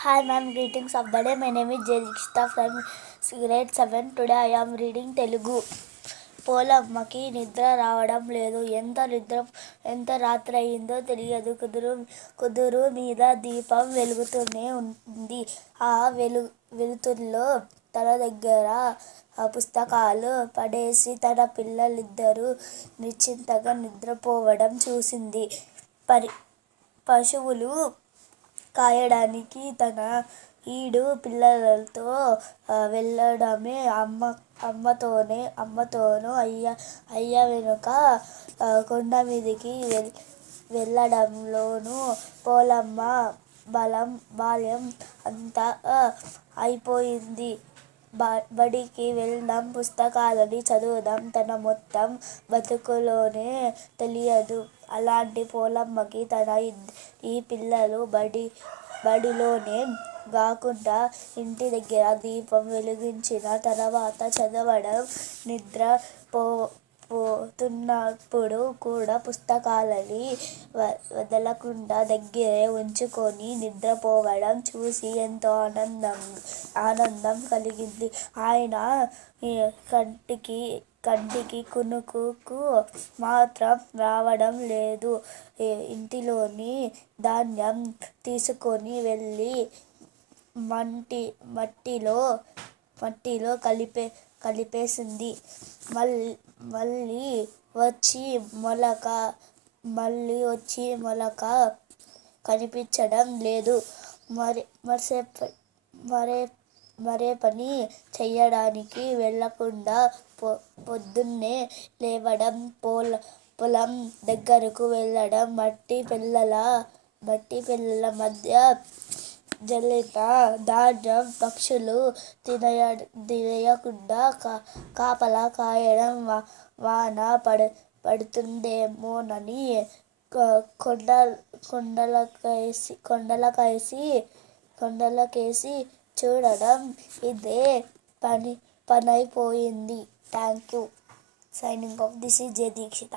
Hi ma'am, greetings of the day. My name is Jayikshita from grade 7. Today I am reading Telugu. పోలమ్మకి నిద్ర రావడం లేదు. ఎంత రాత్రి అయిందో తెలియదు. కుదురు మీద దీపం వెలుగుతూనే ఉంది. ఆ వెలుతురులో తన దగ్గర పుస్తకాలు పడేసి తన పిల్లలిద్దరూ నిశ్చింతగా నిద్రపోవడం చూసింది. పశువులు కాయడానికి తన ఈడు పిల్లలతో వెళ్ళడమే అమ్మతోనూ అయ్య వెనుక కొండమీదికి వెళ్ళడంలోనూ పోలమ్మ బాల్యం అంతా అయిపోయింది. బడికి వెళ్దాం, పుస్తకాలని చదువుదాం తన మొత్తం బతుకులోనే తెలియదు. అలాంటి పోలమ్మకి తన ఈ పిల్లలు బడిలోనే గాకుండా ఇంటి దగ్గర దీపం వెలిగించిన తర్వాత చదవడం, నిద్ర పోతున్నప్పుడు కూడా పుస్తకాలని వదలకుండా దగ్గరే ఉంచుకొని నిద్రపోవడం చూసి ఎంతో ఆనందం కలిగింది. ఆయన కంటికి కునుకు మాత్రం రావడం లేదు. ఇంటిలోని ధాన్యం తీసుకొని వెళ్ళి మట్టిలో కలిపేసింది. మళ్ళీ వచ్చి మొలక కనిపించడం లేదు. మరే పని చెయ్యడానికి వెళ్ళకుండా పొద్దున్నే లేవడం, పొలం దగ్గరకు వెళ్ళడం, మట్టి పెళ్ళల మధ్య జల్లిన ధాన్యం పక్షులు తినేయకుండా కాపలా కాయడం, వాన పడుతుందేమోనని కొండలకేసి చూడడం ఇదే పనైపోయింది. Thank you. Signing off. This is Jaya Dikshita.